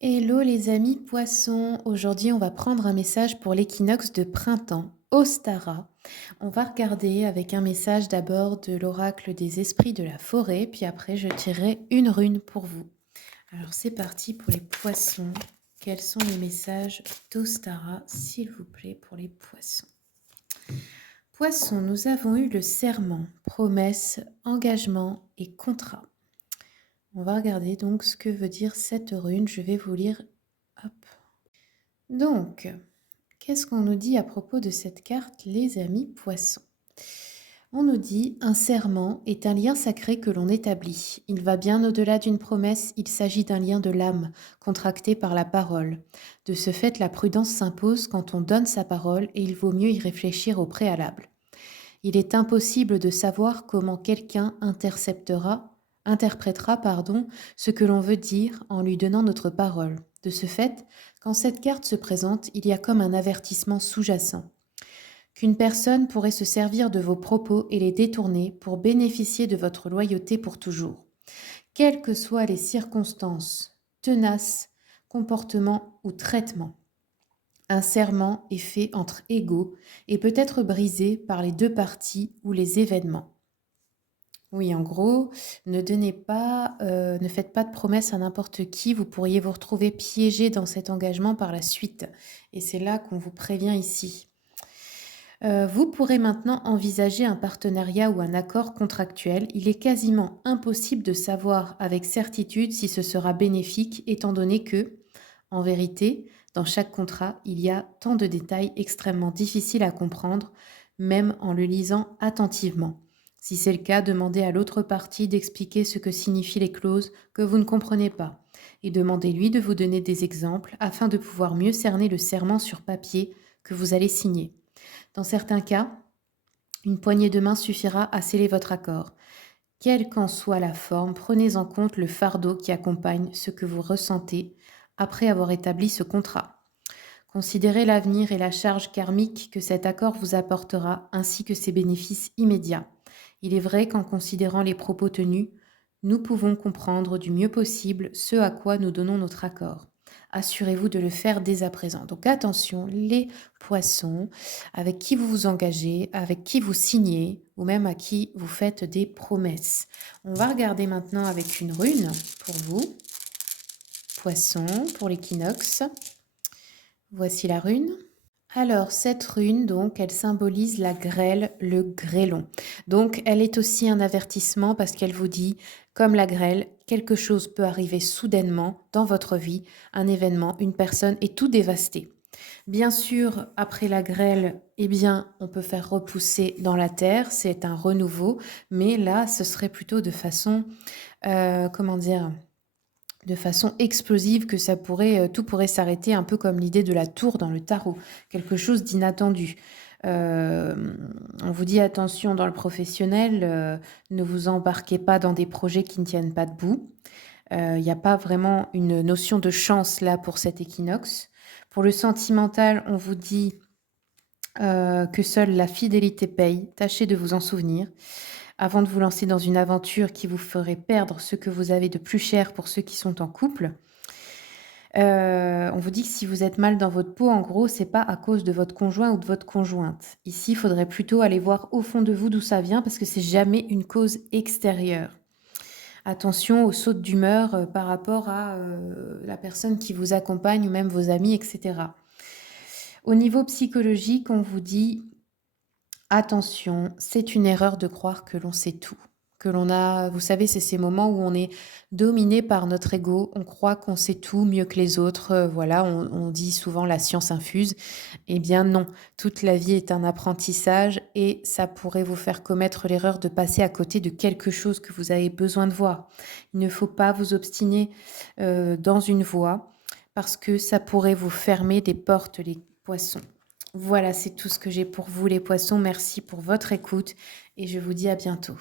Hello les amis poissons, aujourd'hui on va prendre un message pour l'équinoxe de printemps, Ostara. On va regarder avec un message d'abord de l'oracle des esprits de la forêt, puis après je tirerai une rune pour vous. Alors c'est parti pour les poissons. Quels sont les messages d'Ostara, s'il vous plaît, pour les poissons? Poissons, nous avons eu le serment, promesse, engagement et contrat. On va regarder donc ce que veut dire cette rune. Je vais vous lire. Hop. Donc, qu'est-ce qu'on nous dit à propos de cette carte, les amis poissons? On nous dit un serment est un lien sacré que l'on établit. Il va bien au-delà d'une promesse, il s'agit d'un lien de l'âme, contracté par la parole. De ce fait, la prudence s'impose quand on donne sa parole et il vaut mieux y réfléchir au préalable. Il est impossible de savoir comment quelqu'un interprétera ce que l'on veut dire en lui donnant notre parole. De ce fait, quand cette carte se présente, il y a comme un avertissement sous-jacent. Qu'une personne pourrait se servir de vos propos et les détourner pour bénéficier de votre loyauté pour toujours. Quelles que soient les circonstances, tenaces, comportements ou traitements. Un serment est fait entre égaux et peut être brisé par les deux parties ou les événements. Oui, en gros, ne faites pas de promesses à n'importe qui. Vous pourriez vous retrouver piégé dans cet engagement par la suite. Et c'est là qu'on vous prévient ici. Vous pourrez maintenant envisager un partenariat ou un accord contractuel. Il est quasiment impossible de savoir avec certitude si ce sera bénéfique, étant donné que, en vérité, dans chaque contrat, il y a tant de détails extrêmement difficiles à comprendre, même en le lisant attentivement. Si c'est le cas, demandez à l'autre partie d'expliquer ce que signifient les clauses que vous ne comprenez pas, et demandez-lui de vous donner des exemples afin de pouvoir mieux cerner le serment sur papier que vous allez signer. Dans certains cas, une poignée de main suffira à sceller votre accord. Quelle qu'en soit la forme, prenez en compte le fardeau qui accompagne ce que vous ressentez après avoir établi ce contrat. Considérez l'avenir et la charge karmique que cet accord vous apportera, ainsi que ses bénéfices immédiats. Il est vrai qu'en considérant les propos tenus, nous pouvons comprendre du mieux possible ce à quoi nous donnons notre accord. Assurez-vous de le faire dès à présent. Donc attention, les poissons, avec qui vous vous engagez, avec qui vous signez, ou même à qui vous faites des promesses. On va regarder maintenant avec une rune pour vous. Poisson, pour l'équinoxe. Voici la rune. Alors, cette rune, donc, elle symbolise la grêle, le grêlon. Donc, elle est aussi un avertissement parce qu'elle vous dit, comme la grêle, quelque chose peut arriver soudainement dans votre vie, un événement, une personne, et tout dévaster. Bien sûr, après la grêle, eh bien, on peut faire repousser dans la terre, c'est un renouveau, mais là, ce serait plutôt de façon, comment dire, de façon explosive que tout pourrait s'arrêter, un peu comme l'idée de la tour dans le tarot, quelque chose d'inattendu. On vous dit attention dans le professionnel, ne vous embarquez pas dans des projets qui ne tiennent pas debout. Il n'y a pas vraiment une notion de chance là pour cet équinoxe. Pour le sentimental, on vous dit que seule la fidélité paye. Tâchez de vous en souvenir avant de vous lancer dans une aventure qui vous ferait perdre ce que vous avez de plus cher pour ceux qui sont en couple. On vous dit que si vous êtes mal dans votre peau, en gros, c'est pas à cause de votre conjoint ou de votre conjointe. Ici, il faudrait plutôt aller voir au fond de vous d'où ça vient parce que c'est jamais une cause extérieure. Attention aux sautes d'humeur par rapport à la personne qui vous accompagne ou même vos amis, etc. Au niveau psychologique, on vous dit attention, c'est une erreur de croire que l'on sait tout. Que l'on a, vous savez, c'est ces moments où on est dominé par notre ego, on croit qu'on sait tout mieux que les autres, voilà, on dit souvent la science infuse. Eh bien non, toute la vie est un apprentissage et ça pourrait vous faire commettre l'erreur de passer à côté de quelque chose que vous avez besoin de voir. Il ne faut pas vous obstiner dans une voie parce que ça pourrait vous fermer des portes, les poissons. Voilà, c'est tout ce que j'ai pour vous les poissons. Merci pour votre écoute et je vous dis à bientôt.